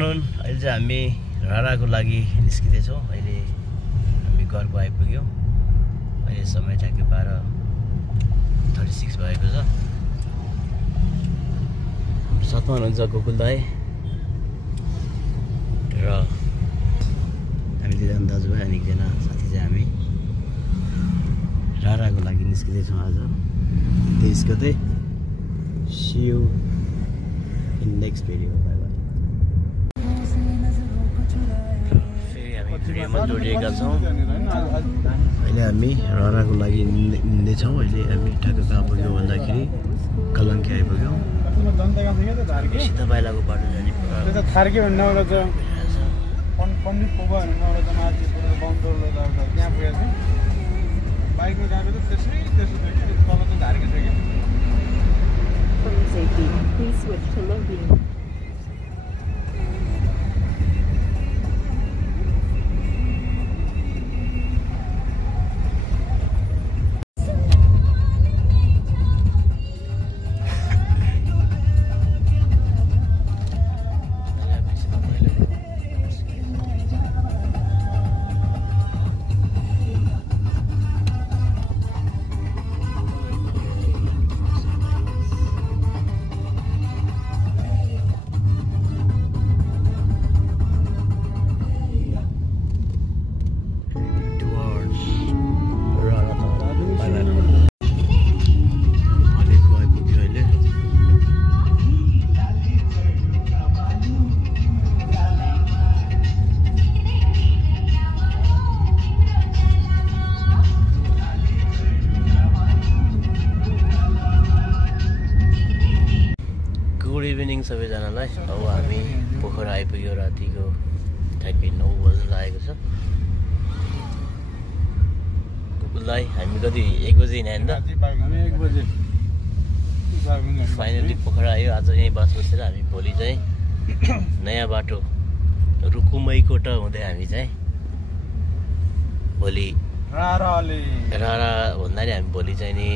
Afternoon. अहिले चाहिँ हामी राराको लागि निस्किँदैछौँ। अहिले हामी घरको आइपुग्यौँ। अहिले समय ठ्याक्कै 12:36 भएको छ। साथमा हुनुहुन्छ गोकुल दाई र हामी दुईजना दाजुभाइ अनि एकजना साथी चाहिँ हामी राराको लागि निस्किँदैछौँ आज 23 गते। See you in next video. Bye bye. फेरि हामी भिडियोमा जोडिएका छौँ। अहिले हामी राराको लागि हिँड्दैछौँ। अहिले हामी ठ्याक्क कहाँ पुग्यौँ भन्दाखेरि कलङ्की आइपुग्यौँ। सिधा बाइलाको बाटो जाने थार्के भन्ने एउटा छ पण्डित पोबा भन्ने एउटा छ माथि बन्दर त्यहाँ पुगेको छ। बाइकमा गएको त त्यसै थियो कि तल त धार्के छ कि। For safety, please switch to low beam. Good evening सबैजनालाई। अब हामी पोखरा आइपुग्यो। रातिको ठ्याक्कै 9 बज्न लागेको छ। गोकुललाई हामी कति 1 बजे हिँड्यो नि त? 1 बजे फाइनली पोखरा आयो। आज यहीँ बस बसेर हामी भोलि चाहिँ नयाँ बाटो रुकुमैकोट हुँदै हामी चाहिँ भोलि रारा भन्दाखेरि हामी भोलि चाहिँ नि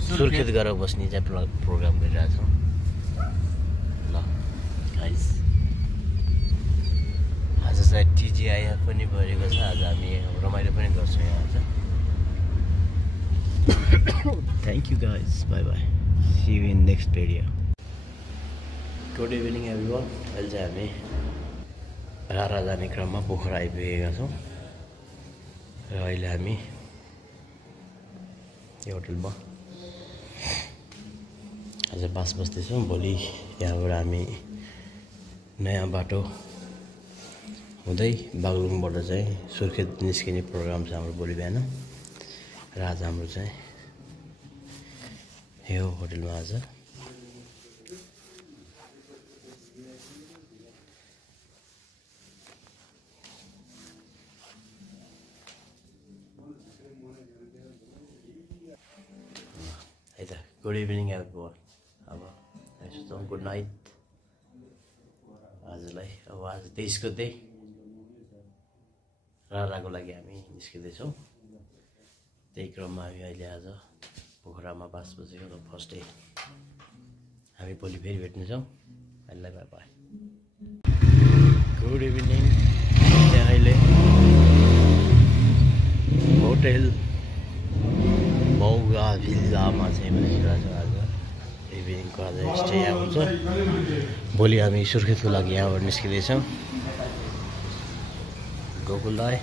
सुर्खेत गएर बस्ने चाहिँ प्रोग्राम गरिरहेछौँ। आज चाहिँ TGIF पनि भरेको छ। आज हामी रमाइलो पनि गर्छौँ यहाँ आज। Thank you guys, bye bye, see you in next video. Good evening everyone. अहिले चाहिँ हामी रारा जाने क्रममा पोखरा आइपुगेका छौँ र अहिले हामी यो होटलमा आज बास बस्दैछौँ। भोलि यहाँबाट हामी नयाँ बाटो हुँदै बागलुङबाट चाहिँ सुर्खेत निस्किने प्रोग्राम छ हाम्रो भोलि बिहान। र आज हाम्रो चाहिँ यो होटलमा आज है त। Good evening everyone. अब हामी सोच्छौँ गुड नाइट आजलाई। अब आज 23 गते राराको लागि हामी निस्किँदैछौँ। त्यही क्रममा हामी अहिले आज पोखरामा बास बसेको र फर्स्ट डे। हामी भोलि फेरि भेट्नेछौँ। अहिले बाई बाई। Good evening. त्यहाँ अहिले होटल मौगा भिल्लामा चाहिँ बसिरहेको छ। आज इभिनिङको आज स्टे यहाँ हुन्छ। भोलि हामी सुर्खेतको लागि यहाँबाट निस्किँदैछौँ। गोकुल दाई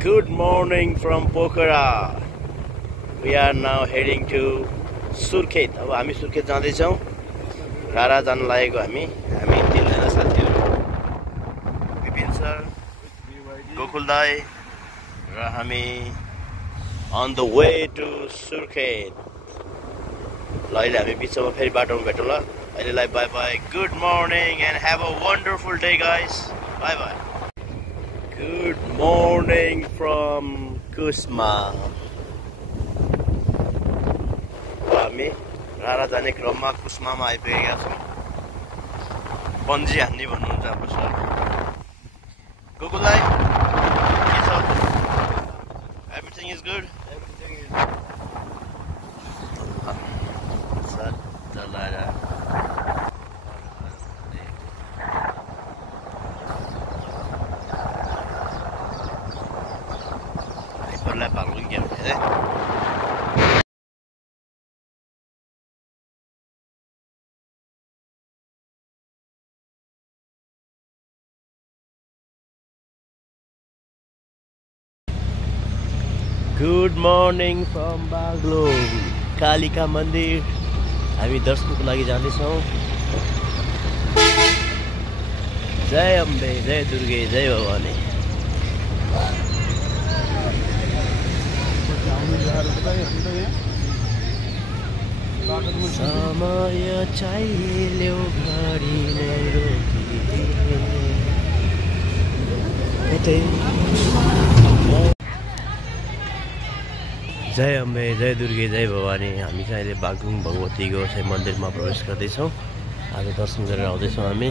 Good morning from Pokhara. We are now heading to Surkhet. अब हामी सुर्खेत जाँदैछौँ। रारा जान लागेको हामी 3जना साथीहरू, विपिन सर, गोकुल दाई र हामी on the way to Surkhet. ल अहिले हामी बिचमा फेरि बाटोमा भेटौँ ल। अहिलेलाई bye by, good morning and have a wonderful day guys. Bye bye. Good morning from Kusma. हामी रारा जाने क्रममा कुस्मामा आइपुगेका छौँ। पन्जी हान्ने भन्नुहुन्छ हाम्रो सर गोकुललाई। के छ? Everything is good? सर चलाएर हाइपरलाई पार्नु क्या भने good morning from Baglung Kalika मन्दिर। हामी दर्शनको लागि जाँदैछौँ। जय अम्बे, जय दुर्गे, जय भवानी। समय चाहिए घडी नै रोकिदिए। जय अम्बे, जय दुर्गे, जय भवानी। हामी चाहिँ अहिले बागलुङ भगवतीको चाहिँ मन्दिरमा प्रवेश गर्दैछौँ। आज दर्शन गरेर आउँदैछौँ हामी।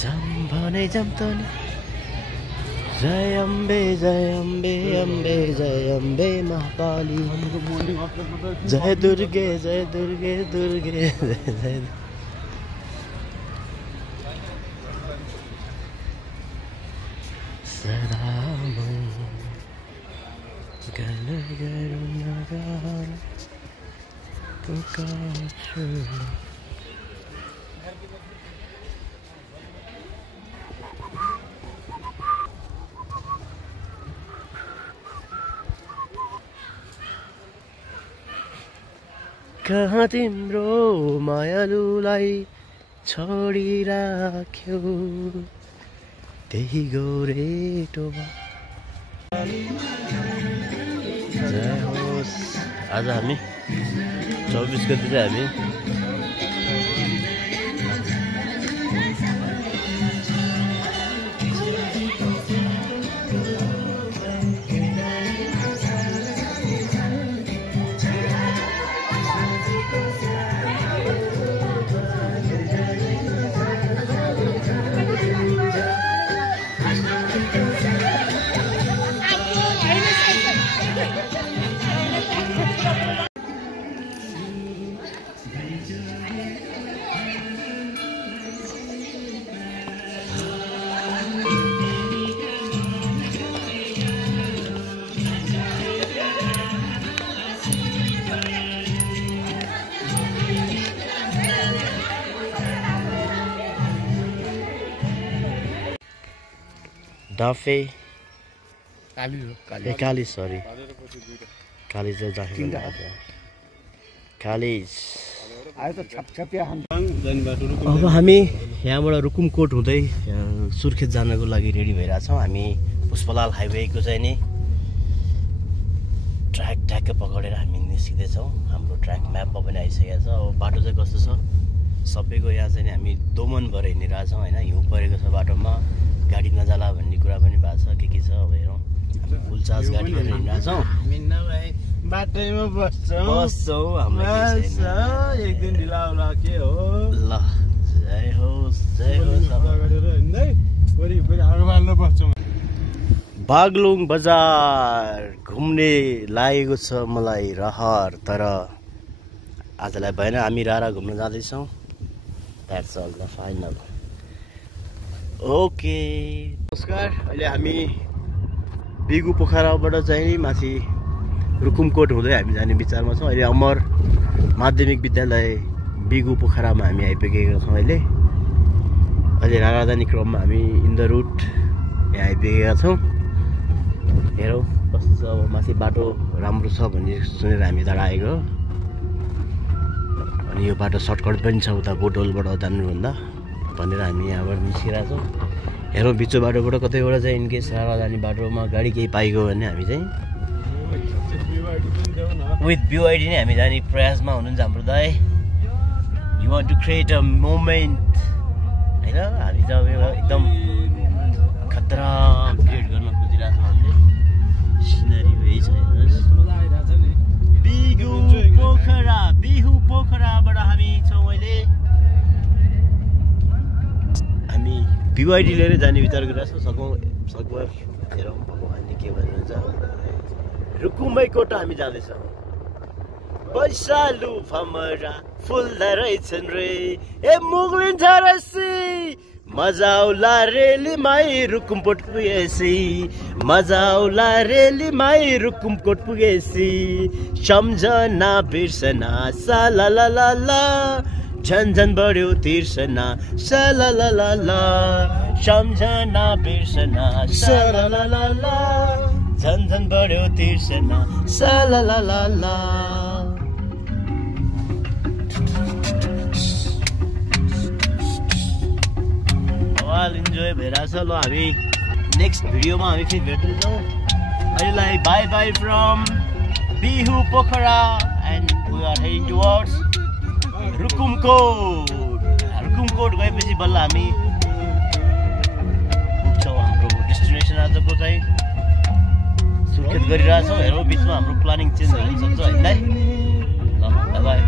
सम्भने जम्तनी जय अम्बे, जय अम्बे, अम्बे जय अम्बे महाकाली। जय दुर्गे, जय दुर्गे, दुर्गे जय जय। सदा गल गरुणगार पुकार्छु। कहाँ तिम्रो मायालुलाई छोडिराख्यो त्यही गोरेटोमा। जय होस्। आज हामी 24 गते चाहिँ हामी डाफे काली सरी काली चाहिँ जाखेर कालिज। अब हामी यहाँबाट रुकुमकोट हुँदै सुर्खेत जानको लागि रेडी भइरहेछौँ। हामी पुष्पलाल हाइवेको चाहिँ नि ट्र्याक ट्याक्क पक्रेर हामी निस्किँदैछौँ। हाम्रो ट्र्याक म्यापमा पनि आइसकेको छ। अब बाटो चाहिँ कस्तो छ सबैको यहाँ चाहिँ नि हामी दोमन भएर हिँडिरहेछौँ होइन। हिउँ परेको छ बाटोमा, गाडी नजाला भन्ने कुरा पनि भएको छ। के छ अब हेरौँ। हामी फुल चार्ज गाडी लिएर हिँडिरहेछौँ। बाटैमा बस्छौँ हाम्रो एक दिन ढिला होला के हो। ल जय होस्, जय होस्। बागलुङ बजार घुम्ने लागेको छ मलाई रहर, तर आजलाई भएन। हामी रारा घुम्न जाँदैछौँ। That's all the final. Okay नमस्कार। अहिले हामी बिगु पोखराबाट चाहिँ माथि रुकुमकोट हुँदै हामी जाने विचारमा छौँ। अहिले अमर माध्यमिक विद्यालय बिगु पोखरामा हामी आइपुगेका छौँ। अहिले रारा जाने क्रममा हामी इन द रुट यहाँ आइपुगेका छौँ। हेरौँ कस्तो छ। अब माथि बाटो राम्रो छ भन्ने सुनेर हामी तल आएको। अनि यो बाटो सर्टकट पनि छ उता बोटोलबाट जानुभन्दा भनेर हामी यहाँबाट निस्किरहेको छौँ। हेरौँ बिचो बाटोबाट कतैबाट चाहिँ इनकेस रारा जाने बाटोमा गाडी केही पाइगयो भने हामी चाहिँ विथ BYD नै हामी जाने प्रयासमा हुनुहुन्छ हाम्रो दाइ। You want to create a moment, हैन? हामी त एकदम खतरा क्रिएट गर्न खोजिरहेको छौँ हामीले। सिनरी यही छ हेर्नुहोस्। बिहु पोखराबाट हामी छौँ अहिले। हामी BYD लिएर जाने विचार गरिरहेको छौँ। सकभर हेरौँ भगवान्ले के भन्नुहुन्छ। रुकुमैकोट हामी जाँदैछौँ। बैशालु भमरा फुल्दा रहेछन् रे ए मुग्लिन्छ रहेसी मजा आउला रेलीमाई रुकुमकोट पुगेसी मजा आउला रेलीमाई रुकुमकोट पुगेसी सम्झना बिर्सना साला ला ला ला झन झन बढ्यो तिर्सना साला ला ला ला सम्झना बिर्सना साला ला ला ला झन झन बढ्यो तिर्सना साला ला ला ला। इन्जोय भइरहेछ। ल हामी नेक्स्ट भिडियोमा हामी फेरि भेट्दैछौँ। अहिलेलाई bye bye from Bihu Pokhara and we are heading towards Rukumkot गएपछि बल्ल हामी पुग्छौँ हाम्रो डेस्टिनेसन। आजको चाहिँ सुर्खेत गरिरहेछौँ। हेरौँ बिचमा हाम्रो प्लानिङ चेन्ज हुन सक्छ होइन। ल बाई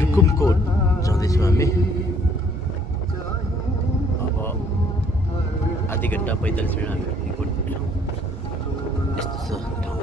रुकुमकोट जाँदैछौँ हामी। अब आधी घन्टा 45 मिनट हामी रुकुमकोट पुग्छौँ। यस्तो छ ठाउँ।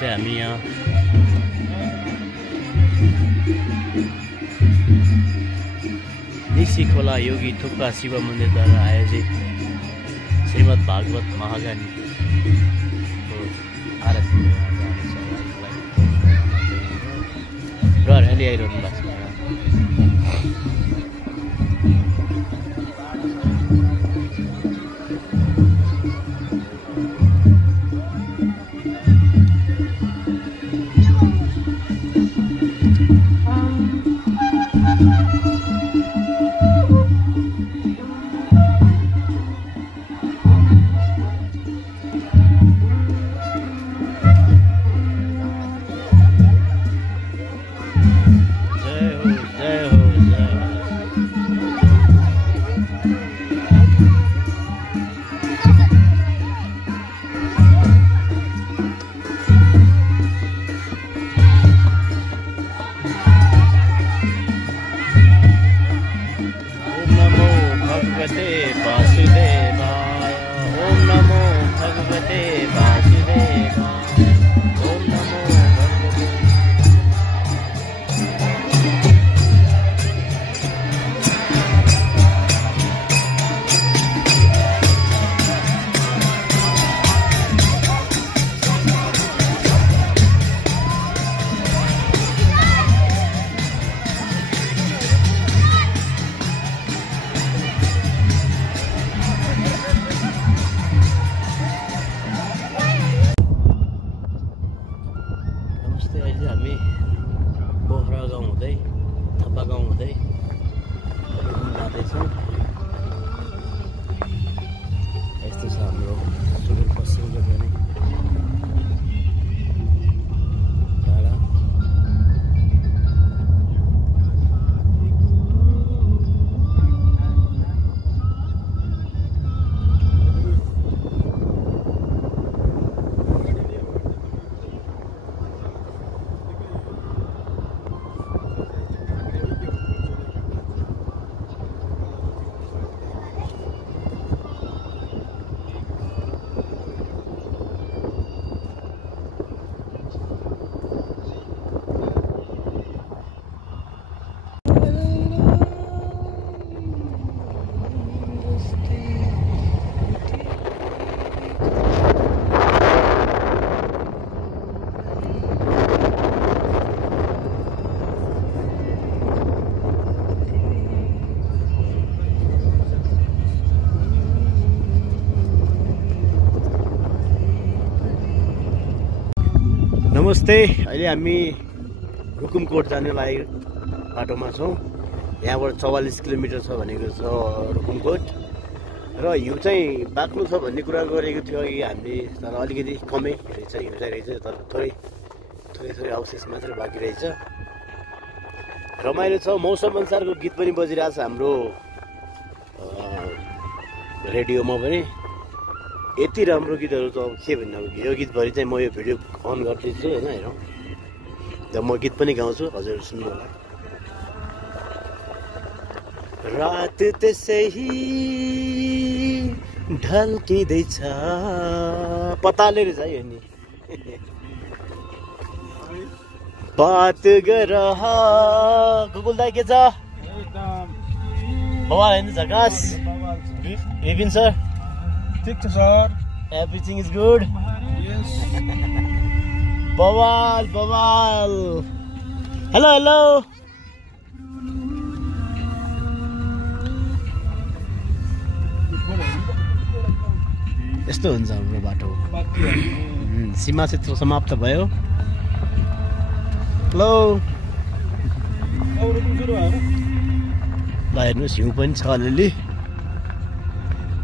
हामी यहाँ निसी खोला योगी थुक्पा शिव मन्दिरद्वारा आयोजित श्रीमद् भागवत महागानी र र्याली आइरहनु भएको छ। नमस्ते। अहिले हामी रुकुमकोट जाने लागेको बाटोमा छौँ। यहाँबाट 44 किलोमिटर छ भनेको छ रुकुमकोट। र हिउँ चाहिँ बाक्लो छ भन्ने कुरा गरेको थियो कि हामीले, तर अलिकति कमै रहेछ, हिउँ चाहिँ रहेछ, तर थोरै अवशेष मात्रै बाँकी रहेछ। रमाइलो छ। मौसम अनुसारको गीत पनि बजिरहेको छ हाम्रो रेडियोमा पनि। यति राम्रो गीतहरू त अब के भन्नु, अब यो गीतभरि चाहिँ म यो भिडियो अन गर्दैछु होइन। हेरौँ, जब म गीत पनि गाउँछु, हजुर सुन्नु होला। रात त्यसै ढल्किँदैछ, पताले रहेछ है यो नि। बात गर गुगल दाइ के छ? बवाल होइन, झकास। विपिन सर ठिक छ सर, एभ्रिथिङ इज गुड। बवाल बवाल। Hello hello. यस्तो हुन्छ हाम्रो बाटो। सीमा क्षेत्र समाप्त भयो। हेलो ल हेर्नुहोस्, हिउँ पनि छ अलिअलि।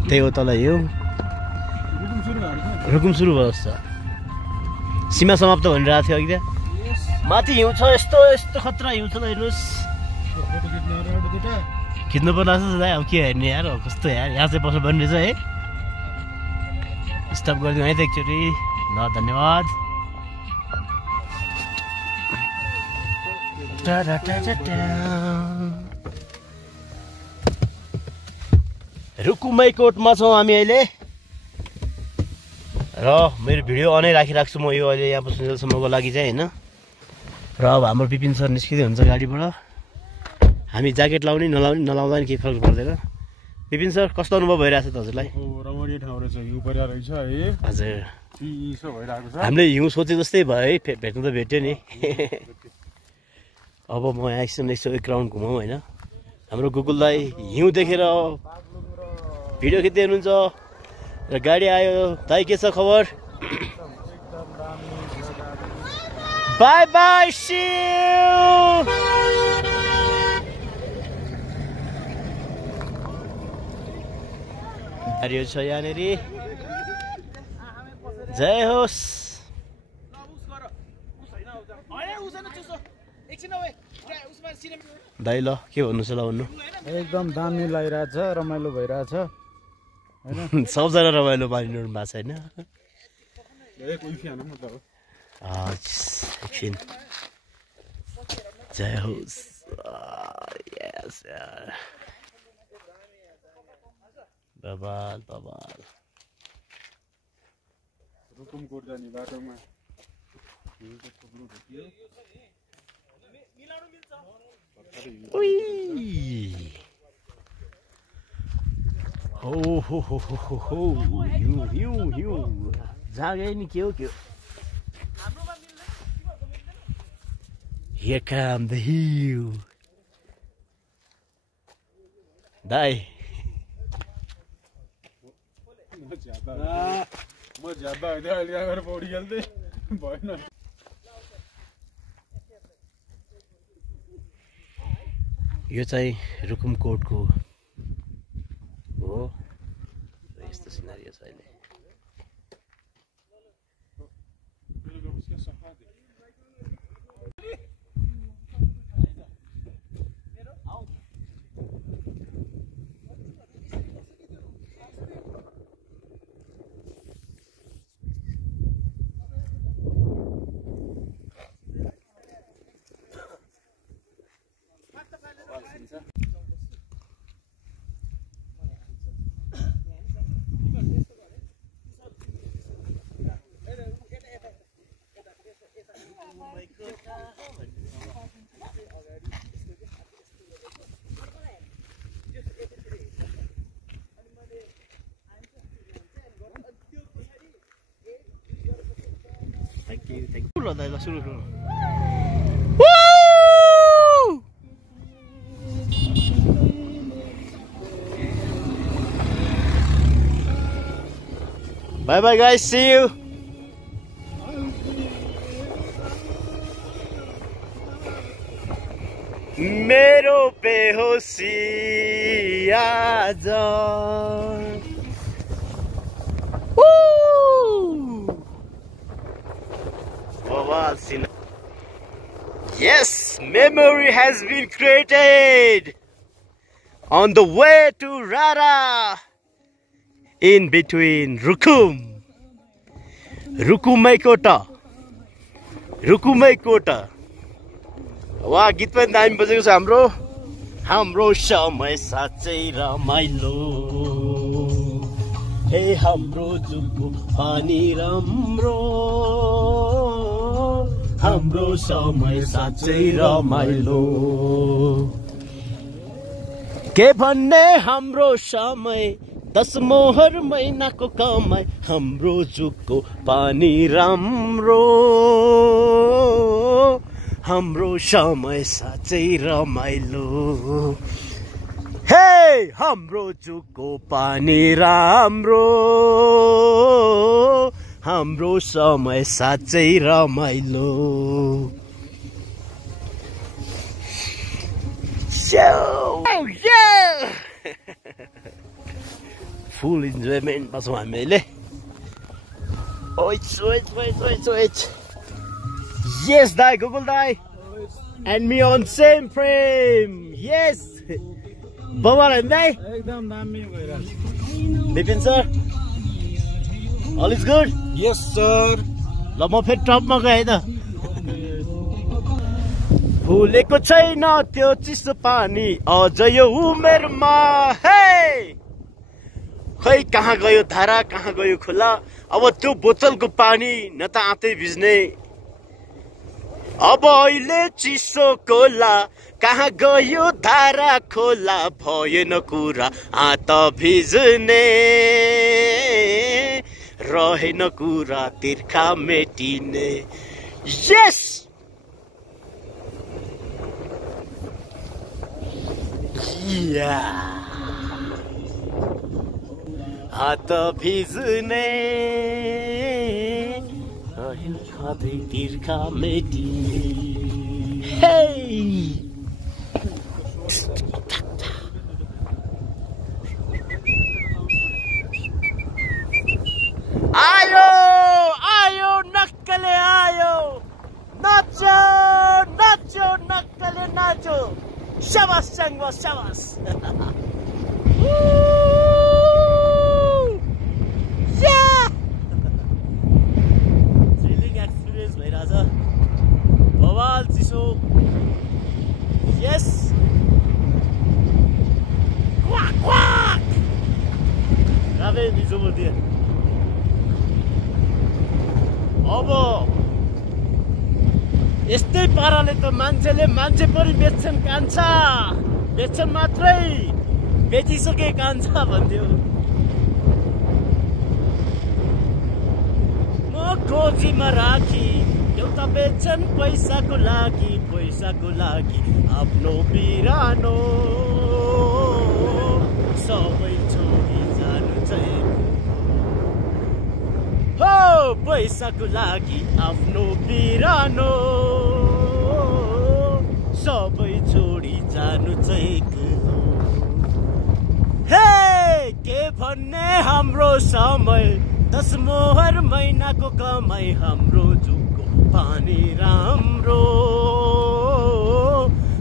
त्यही हो तल हिउँ। रुकुम सुरु भयो जस्तो। सीमा समाप्त भनिरहेको थियो अघि त्यहाँ माथि हिउँ छ। यस्तो यस्तो खतरा हिउँ छ ल, हेर्नुहोस्। खिच्नु पर्ला जस्तो दाइ, अब के हेर्ने यार, कस्तो यार। यहाँ चाहिँ बस्नु पर्ने रहेछ है। स्टप गरिदिउँ है त एकचोटि। ल धन्यवाद। रुकुमकोटमा छौँ हामी अहिले। र मेरो भिडियो अनै राखिरहेको छु म यो अहिले यहाँ बस्नुसम्मको लागि चाहिँ होइन। र अब हाम्रो विपिन सर निस्किँदै हुन्छ गाडीबाट। हामी ज्याकेट लाउने नलाउँदा नि केही फरक पर्दैन। विपिन सर कस्तो अनुभव भइरहेको छ त हजुरलाई? रमाइलो ठाउँ रहेछ, हिउँ परिरहेको रहेछ है। हजुर, चिसो भइरहेको छ। हामीले हिउँ सोचे जस्तै भयो है, भेट्नु त भेट्यो नि। अब म यहाँ एकछिन एक राउन्ड घुमाउँ होइन। हाम्रो गुगल दाइ हिउँ देखेर भिडियो खिच्दै हुनुहुन्छ र गाडी आयो। दाइ के छ खबर? Bye bye, see you. गाडी छ यहाँनिर। जय होस्। दाइ ल के भन्नु छ ल, भन्नु। एकदम दामी लागिरहेछ, रमाइलो भइरहेछ होइन। सबजना रमाइलो मानिरहनु भएको छ होइन। एकछिन जय होस्। यस यार, बवाल बवाल। रुकुमकोट जाने बाटोमा हो हिउँ जागै नि के हो के हो। Here come the hill. दाइ म ज्यादा होइन, अहिले आएर पौडी खेल्दै भएन। यो चाहिँ रुकुमकोटको हो। यस्तो सिनारी छ अहिले। Thank you. Lah, suruh. Woo! Bye bye guys, see you. मेरो बेहोसी आज Yes, memory has been created on the way to Rara in between Rukumai Kota. Wah, गीत पनि दामी बजेको छ हाम्रो समय साँच्चै रमाइलो हे हाम्रो जुगो पानी राम्रो हाम्रो समय साँच्चै रमाइलो के भन्ने हाम्रो समय 10 मोहर महिनाको कमाई हाम्रो जुगको पानी राम्रो हाम्रो समय साँच्चै रमाइलो हे हाम्रो जुगको पानी राम्रो हाम्रो समय साँच्चै रमाइलो फुल इन्जोयमेन्टमा छौँ हामीले Wait. Yes, Dai, Google Dai. And me on same frame. Yes. Baba and Dai. Bipin sir. All is good? Yes sir. ल म फेरि टपमा गएँ त भुलेको छैन त्यो चिसो पानी अझ यो उमेरमा हे खै कहाँ गयो धारा कहाँ गयो खोला अब त्यो बोतलको पानी न त आतै भिज्ने अब अहिले चिसो कोला कहाँ गयो धारा खोला भएन कुरा आत भिज्ने रहेन कुरा तिर्खा मेटिने यस हात भिज्ने खाँदै तिर्खा मेटिने आयो नक्कले आयो नाचो नक्कले नाचो शाबास चङ्गो शाबास थ्रिलिङ एक्सपिरियन्स भइरहेछ बवाल चिसो यस रावे निजो बोल्दिए अब यस्तै पाराले त मान्छे पनि बेच्छन् कान्छा बेच्छन् मात्रै बेचिसके कान्छा भन्थ्यो म खोजीमा राखी एउटा बेच्छन् पैसाको लागि आफ्नो बिरानो सबै छोडी जानु चाहिँ हो पैसाको लागि आफ्नो बिरानो सबै छोडी जानु चाहिँ हे के भन्ने हाम्रो समय 10 मोहर महिनाको कमाई हाम्रो जुगको पानी राम्रो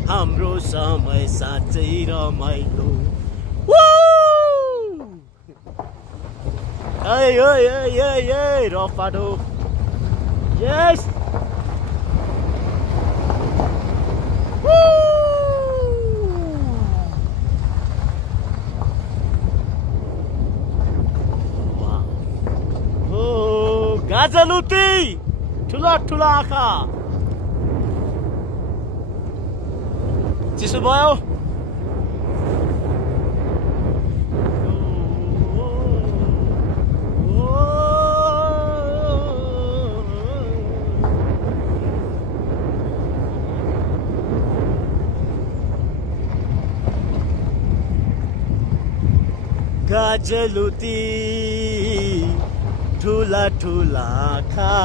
हाम्रो समय साँच्चै रमाइलो Hey, Rafado. Yes. Woo! Wow. Oh, Gazaluti. Tula aka. Chisu bayo. गाजलुती ठुला खा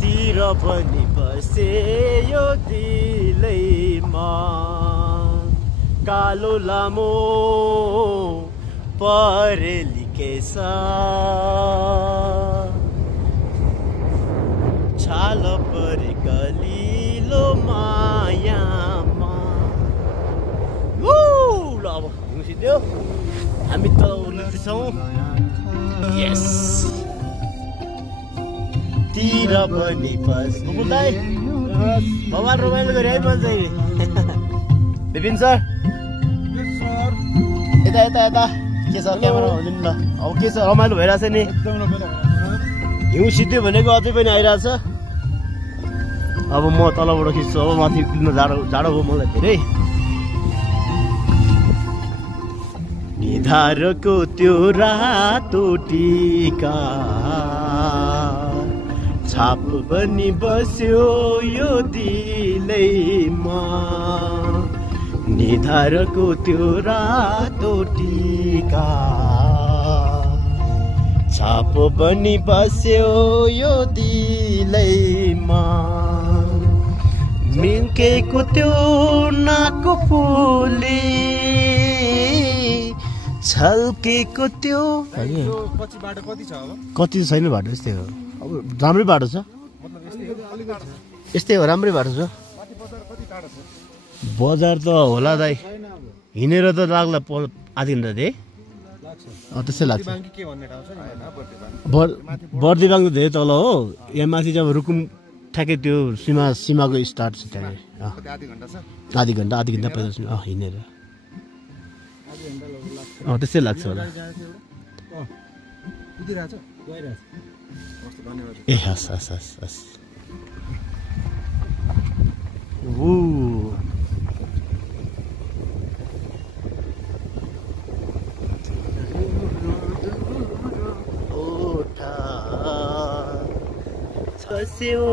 तिर पनि बस्यो दिलैमा कालो लामो परेली केश छाल परे कलिलो मायामा ल अब हिउँसिद्यो हामी तल उर्लिन्छौँ यस तिर पनि बुझ्दै भगवान् रमाइलो गरे है मन चाहिँ विपिन सर यता यता यता के छ क्यामेरा हुँदैन ल अब के छ रमाइलो भइरहेछ नि हिउँ सिद्धि भनेको अझै पनि आइरहेछ अब म तलबाट खिच्छु अब माथि कुद्न जाडो भयो मलाई धेरै निधारको त्यो रातो टीका छाप बनी बस्यो यो दिलैमा निधारको त्यो रातो टीका छाप बनी बस्यो यो दिलैमा मिल्केको त्यो नाको फुली छल्केको त्यो पछि बाटो कति छ अब कति छैन बाटो यस्तै हो अब राम्रै बाटो छ यस्तै हो राम्रै बाटो छ बजार त होला दाइ हिँडेर त लाग्ला आधी घन्टा दे त्यस्तै लाग्छ बर्दिबाङ त धेरै तल हो यहाँ माथि चाहिँ अब रुकुम ठ्याक्कै त्यो सीमाको स्टार्ट छ त्यहाँ आधी घन्टा 45 मिनट हिँडेर त्यस्तै लाग्छ होला ए हस् हस् हस् हस् छस्यो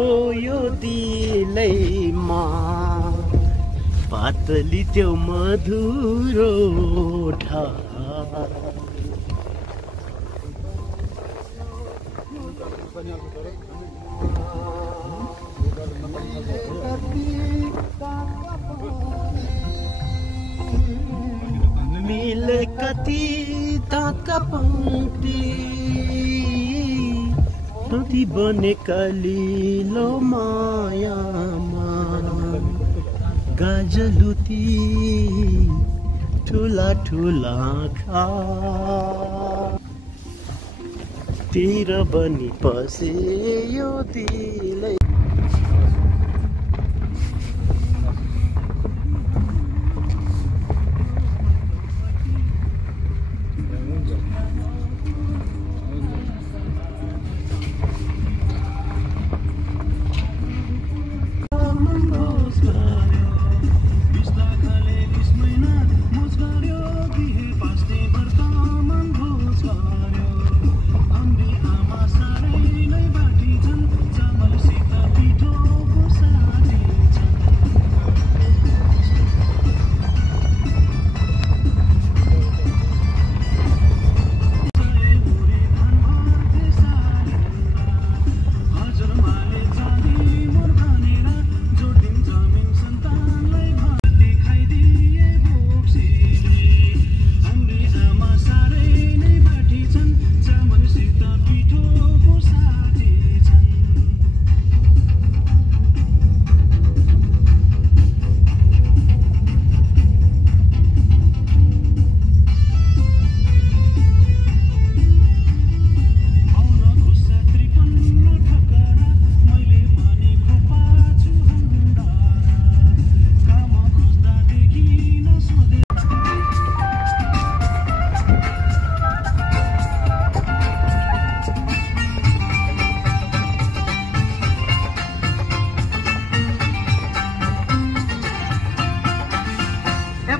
यो दिलैमा पातली त्यो मधुरो ठा मिले कति दाँतका पंक्ति सधैँ बने कलिलो मायामा गाजलुती ठुला ठुला खा तिर बनी पस्यो दिलै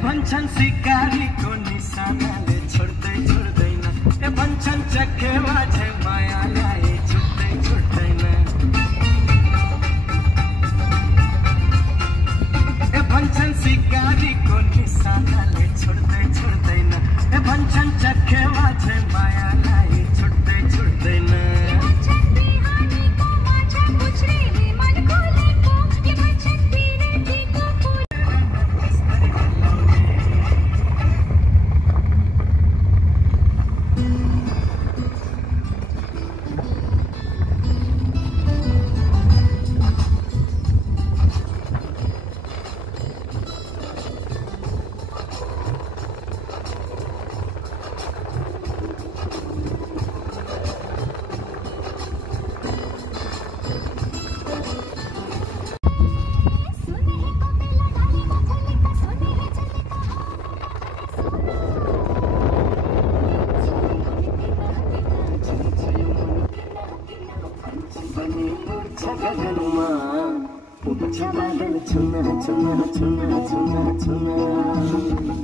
भन्छन् सिकारीको निशानाले छोड्दै छोड्दैन ए भन्छन् चखेवा झै मायालाई छुट्दै छुट्दैन ए भन्छन् सिकारीको निशानाले छोड्दै छोड्दैन ए भन्छन् चखेवा झै मायालाई छुट्दै छुट्दैन भन्छन् बिहानीको माछा पुछ्रेले मन खोलेको पुच्छा बादल छुना छुना छुना छुना छुना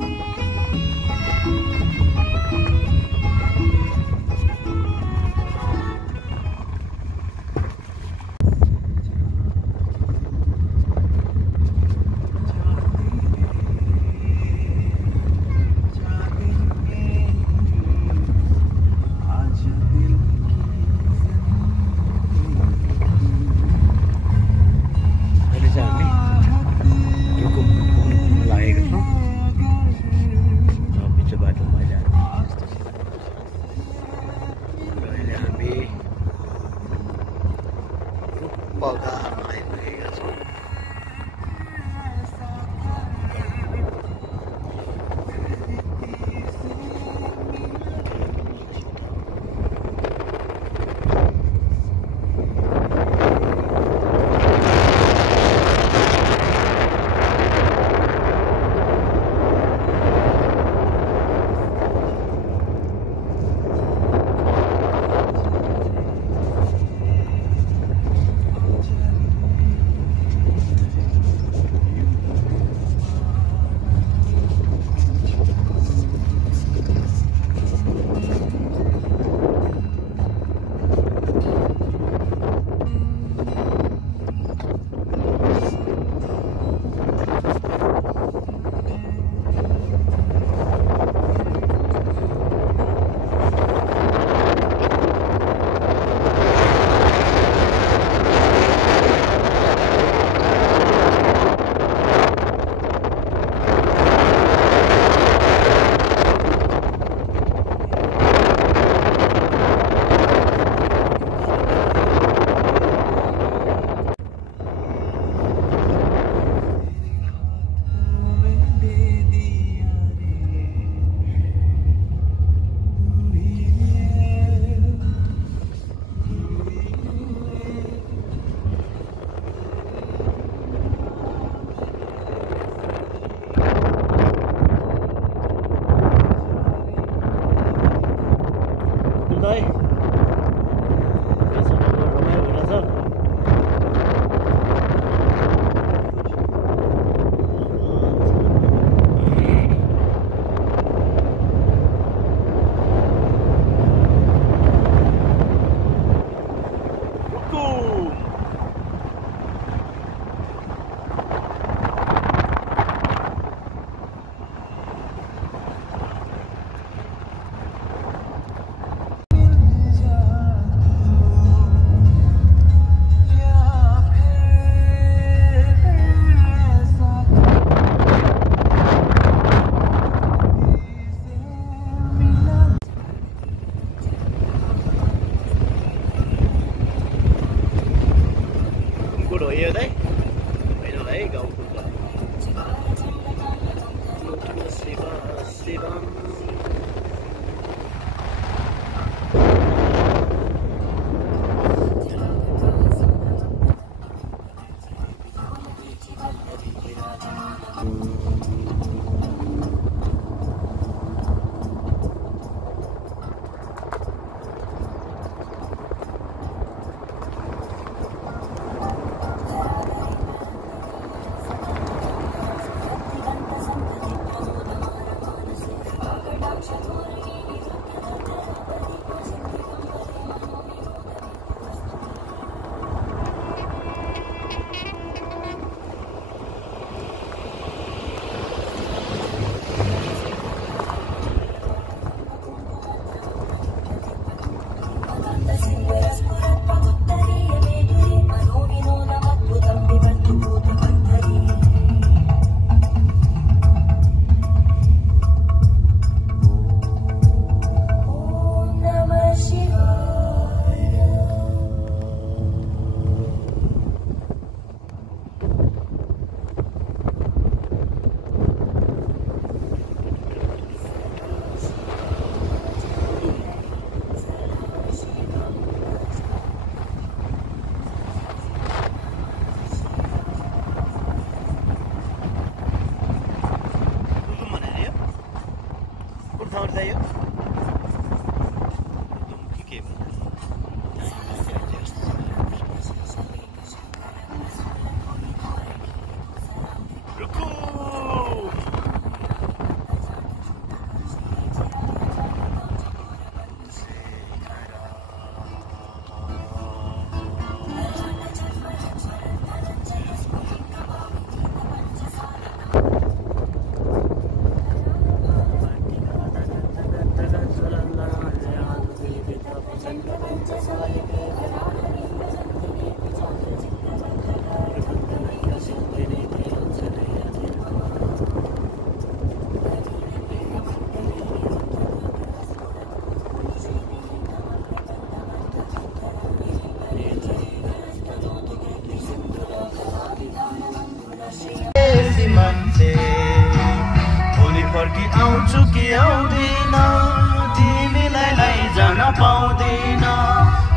पाउँदैन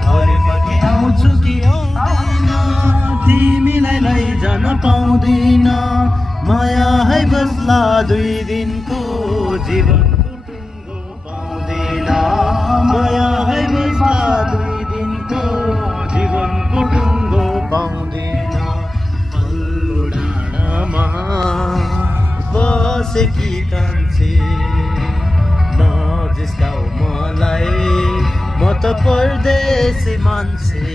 भरे फर्के आउँछु कि आउँदैन तिमीलाई लैजान पाउँदैन माया है बस्ला 2 दिनको जीवनको टुङ्गो पाउँदैन माया है बस्ला 2 दिनको जीवनको टुङ्गो पाउँदैन पल्लो डाँडामा बसेकी कान्छे नजिस्काऊ मलाई म त परदेशी मान्छे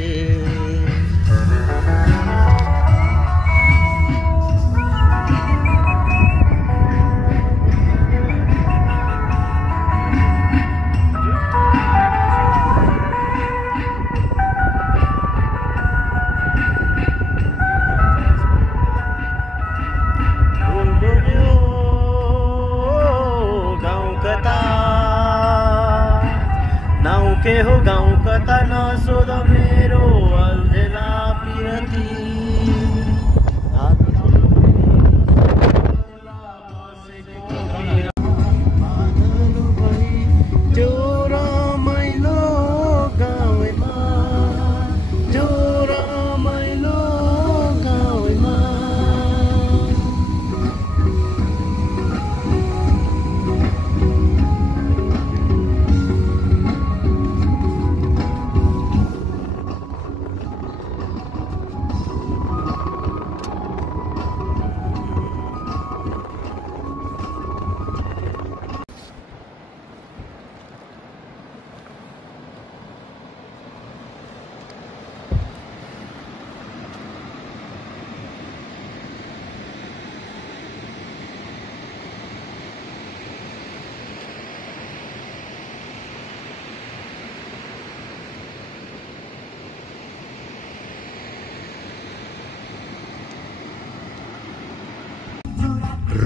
के हो गाउँ कता नसोध मेरो अल्झेला पिरती त्यो रमाइलो गाउँमा त्यो रमाइलो गाउँमा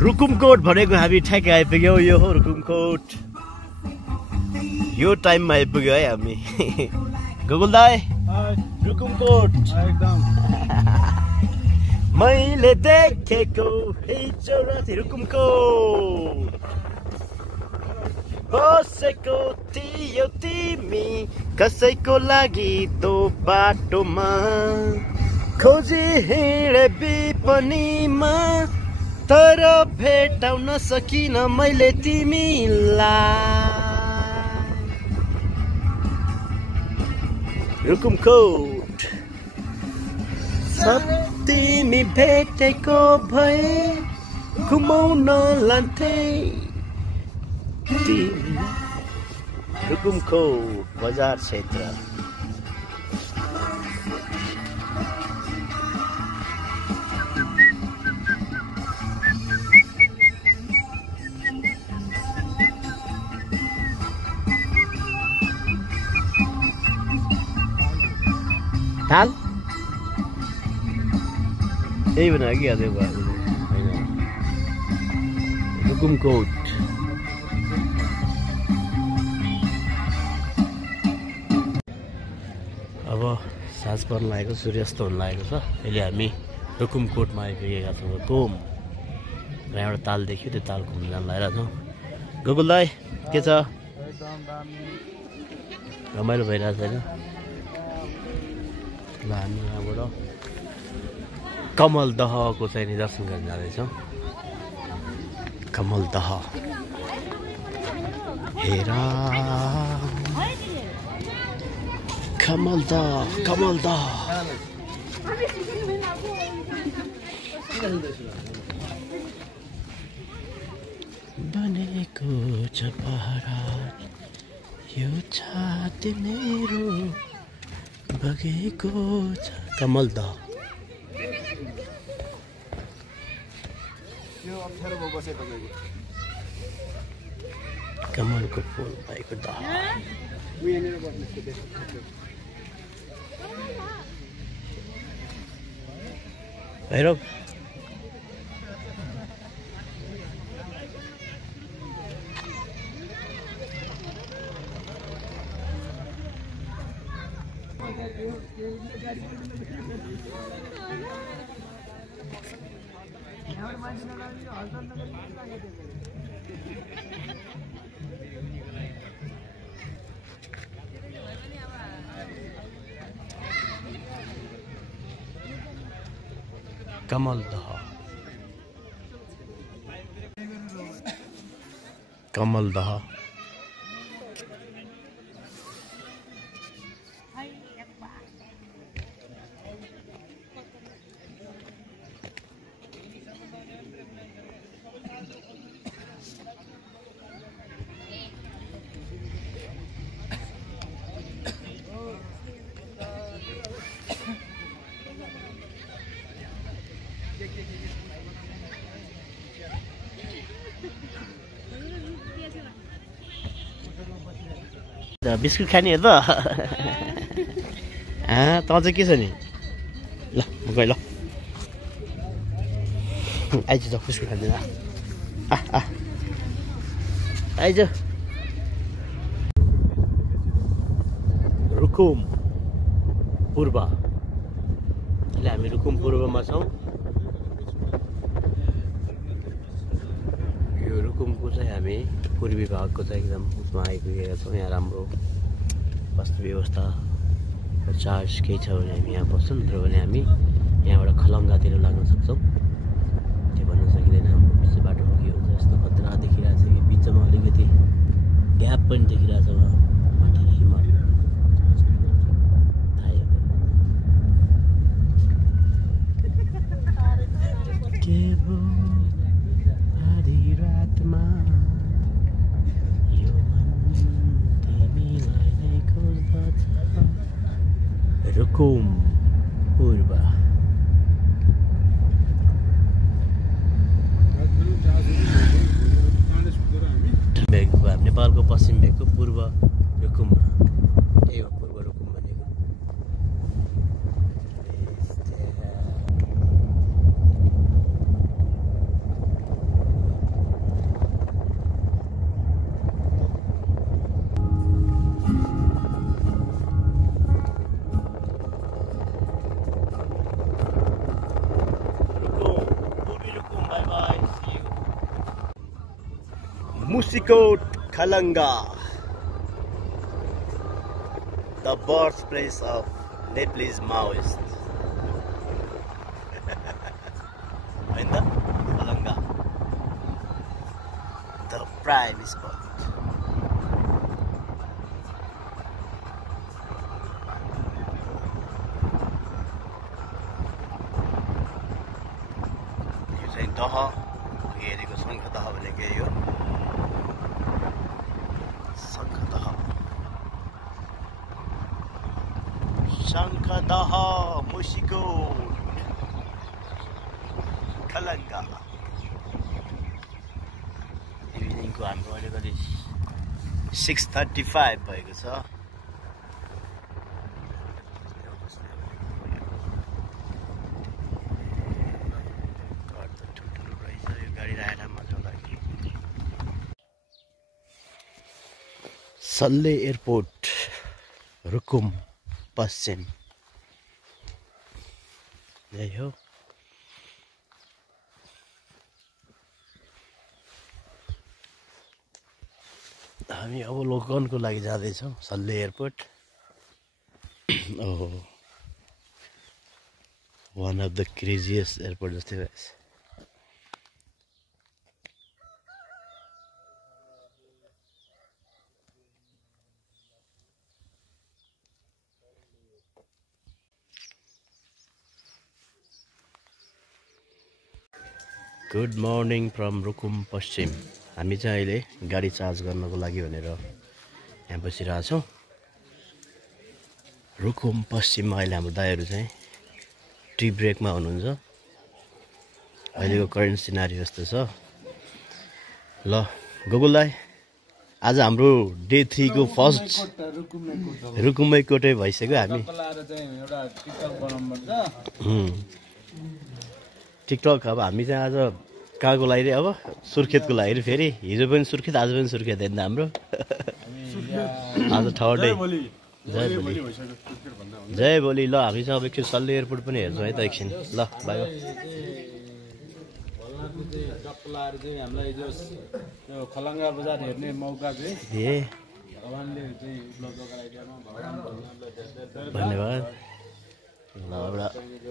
रुकुमकोट भनेको हामी ठ्याक्कै आइपुग्यौँ यो हो रुकुमकोट यो टाइममा आइपुग्यो है हामी गुगल दाई रुकुमकोट एकदम मैले देखेको हिजो राति रुकुमकोट बसेको थियो तिमी कसैको लागि दो बाटोमा खोजी हिँडे विपनीमा तर भेटाउन सकिन मैले तिमीलाई रुकुमकोट सब तिमी भेटेको भए घुमाउन लान्थे तिमी रुकुमकोट बजार क्षेत्र थाल यही बना कि याद रुकुमकोट अब साँझ पर्न लागेको सूर्यास्त हुन लागेको छ अहिले हामी रुकुमकोटमा आइपुगेका छौँ घुम र एउटा ताल देख्यो त्यो ताल घुम्न जान लगाइरहेको छौँ गोकुल दाई के छ रमाइलो भइरहेको छ होइन ल हामी यहाँबाट कमल दहको चाहिँ निदर्शन गर्न जाँदैछौँ कमल दह हेरा कमल दह बनेको छ पहाड यो छाती मेरो बगेको छ कमल दह कमलको फुल भएको दह भैरव कमलदह कमलदह बिस्कुट खाने हो त त चाहिँ के छ नि ल म गएँ ल आइज त बिस्कुट खाँदैन आइज रुकुम पूर्व अहिले हामी रुकुम पूर्वमा छौँ यो रुकुमको चाहिँ हामी पूर्वी भागको चाहिँ एकदम उसमा आइपुगेका छौँ यहाँ राम्रो बस्ने व्यवस्था चार्ज केही छ भने हामी यहाँ बस्छौँ नत्र भने हामी यहाँबाट खलङ्गातिर लाग्न सक्छौँ त्यो भन्न सकिँदैन हाम्रो पछि बाटोमा के हुन्छ यस्तो खतरा देखिरहेको छ कि बिचमा अलिकति ग्याप पनि देखिरहेको छ वहाँ माथि हिमाल रुकुम पूर्व नेपालको पश्चिम भेगको पूर्व रुकुम यही हो पूर्व रुकुम भनेको Musikot Khalanga, the birthplace of Nepalese Maoist. And the Khalanga, the prime spot. यो चाहिँ दह हेरेको शङ्ख दह भनेको यो शङ्खदह मुसिकोट खलङ्गा इभिनिङको हाम्रो अलिकति 6:35 भएको छ घर त ठुल्ठुलो रहेछ यो गाडी राखेर मजा लाग्यो सल्ले एयरपोर्ट रुकुम पश्चिम यही हो हामी अवलोकनको लागि जाँदैछौँ सल्ले एयरपोर्ट ओहो one of the craziest airport जस्तै रहेछ गुड मर्निङ फ्रम रुकुम पश्चिम हामी चाहिँ अहिले गाडी चार्ज गर्नको लागि भनेर यहाँ बसिरहेछौँ रुकुम पश्चिममा अहिले हाम्रो दाइहरू चाहिँ टी ब्रेकमा हुनुहुन्छ अहिलेको करेन्ट सिनारी जस्तो छ ल गोकुल दाइ आज हाम्रो डे 3 को फर्स्ट रुकुमै कोटै भइसक्यो हामी टिकटक अब हामी चाहिँ आज कहाँको लागि रे अब सुर्खेतको लागि रे फेरि हिजो पनि सुर्खेत आज पनि सुर्खेत होइन हाम्रो आज थर्ड डे जय भोलि ल हामी चाहिँ अब एकछिन सल्ले एयरपोर्ट पनि हेर्छौँ है त एकछिन ल बाई खलङ्गा बजार हेर्ने मौका चाहिँ धन्यवाद ल एउटा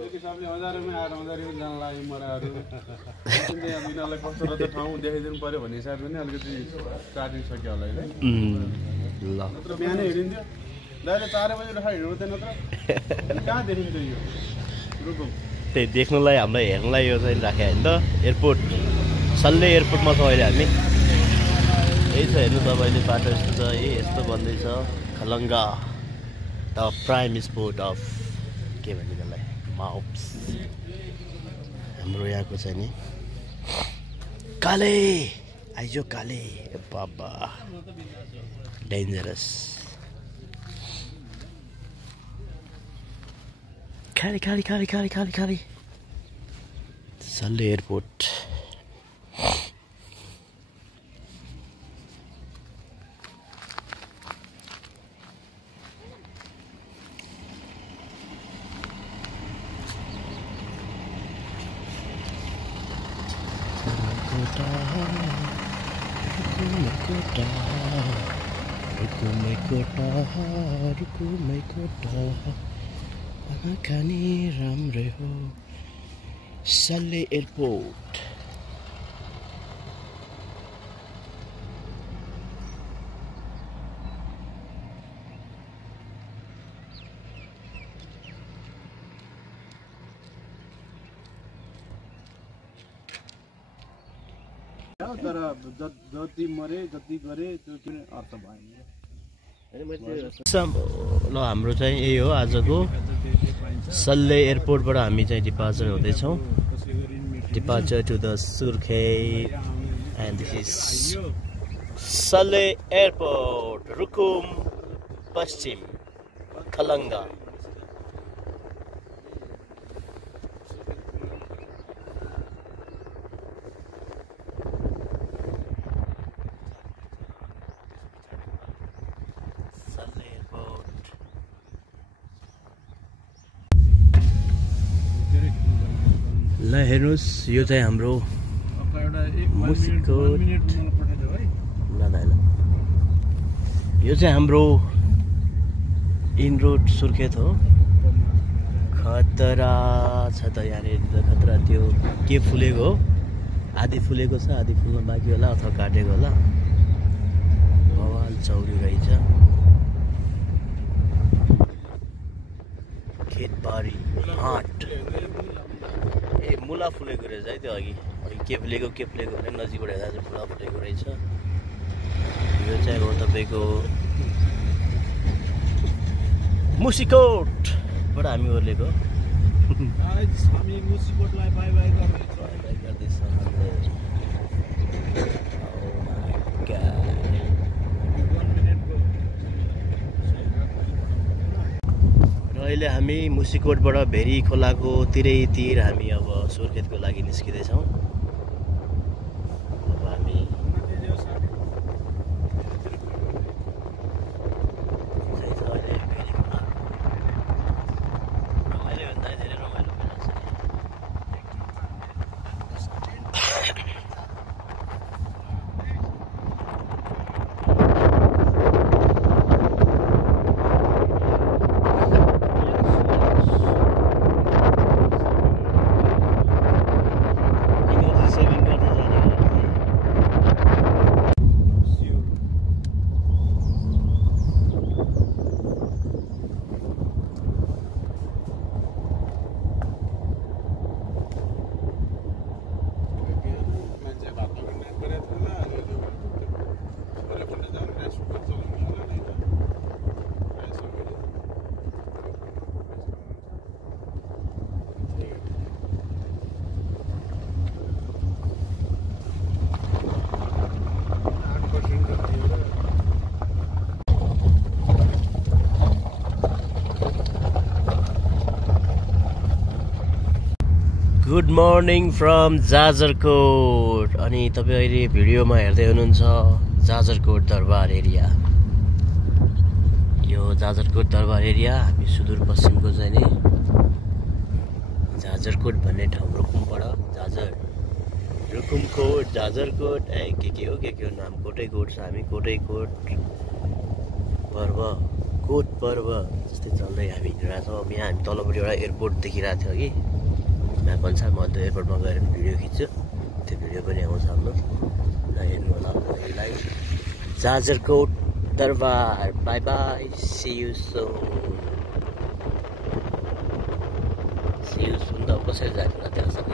एक हिसाबले 1000 रुपैयाँ आएर 1000 रुपैयाँ जान लाग्यो मराहरू यिनीहरूलाई कस्तो रहेछ ठाउँ देखाइदिनु पर्यो भन्ने हिसाबले पनि अलिकति चार्जिङ सक्यो होला है ल नत्र बिहानै हिँडिन्थ्यो दाइले 4 बजे राखा हिँड्नु नत्र कहाँ देखिन्थ्यो यो रुकुम त्यही देख्नुलाई हामीलाई हेर्नुलाई यो चाहिँ राखे होइन त एयरपोर्ट सल्ले एयरपोर्टमा छ अहिले हामी यही छ हेर्नु तपाईँले बाटो यस्तो छ यस्तो भन्दैछ Khalanga the prime sport of के भन्ने त्यसलाई माउप्स हाम्रो यहाँको चाहिँ नि काले आइजो काले बाबा डेन्जरस खाली खाली खाली खाली खाली खाली सल्ले एयरपोर्ट खाने राम्रै हो सल्ले एयरपोर्ट तर जति मरे जति गरे त्यो किन अर्थ भएन ल हाम्रो चाहिँ यही हो आजको सल्ले एयरपोर्टबाट हामी चाहिँ डिपार्चर हुँदैछौँ departure to the Surkhet and this is Salle airport Rukum Paschim Khalanga ल हेर्नुहोस् यो चाहिँ हाम्रो मुसिकोट यो चाहिँ हाम्रो इन रोड सुर्खेत हो खतरा छ त यहाँनिर खतरा त्यो के फुलेको हो आधी फुलेको छ आधी फुल्न बाँकी होला अथवा काटेको होला बवाल चौरी रहेछ खेतबारी हाट ए मुला फुलेको रहेछ है त्यो अघि के फुलेको भने नजिकबाट हेर्दा चाहिँ मुला फुलेको रहेछ यो चाहिँ हो तपाईँको मुसिकोटबाट हामी ओर्लेको हामी मुसिकोटलाई बाई बाई गर्दैछ अहिले हामी मुसिकोटबाट भेरी खोलाको तिरैतिर हामी अब सुर्खेतको लागि निस्किँदैछौँ अब हामी गुड मर्निङ फ्रम जाजरकोट अनि तपाईँ अहिले भिडियोमा हेर्दै हुनुहुन्छ जाजरकोट दरबार एरिया यो जाजरकोट दरबार एरिया हामी सुदूरपश्चिमको चाहिँ नि जाजरकोट भन्ने ठाउँ रुकुमबाट रुकुमकोट जाजरकोट के हो नाम कोटैकोट छ हामी कोटैकोट पर्व कोट पर्व जस्तै चल्दै हामी हिँडिरहेको छौँ। अब यहाँ हामी तलपट्टि एउटा एयरपोर्ट देखिरहेको थियो कि म्याप अनुसार म त्यो एयरपोर्टमा गएर भिडियो खिच्छु, त्यो भिडियो पनि आउँछ हाम्रो ल हेर्नु होला। हामीलाई Jajarkot Darbar bye bye, see you soon. See you soon त कसरी जाने होला त्यहाँसम्म।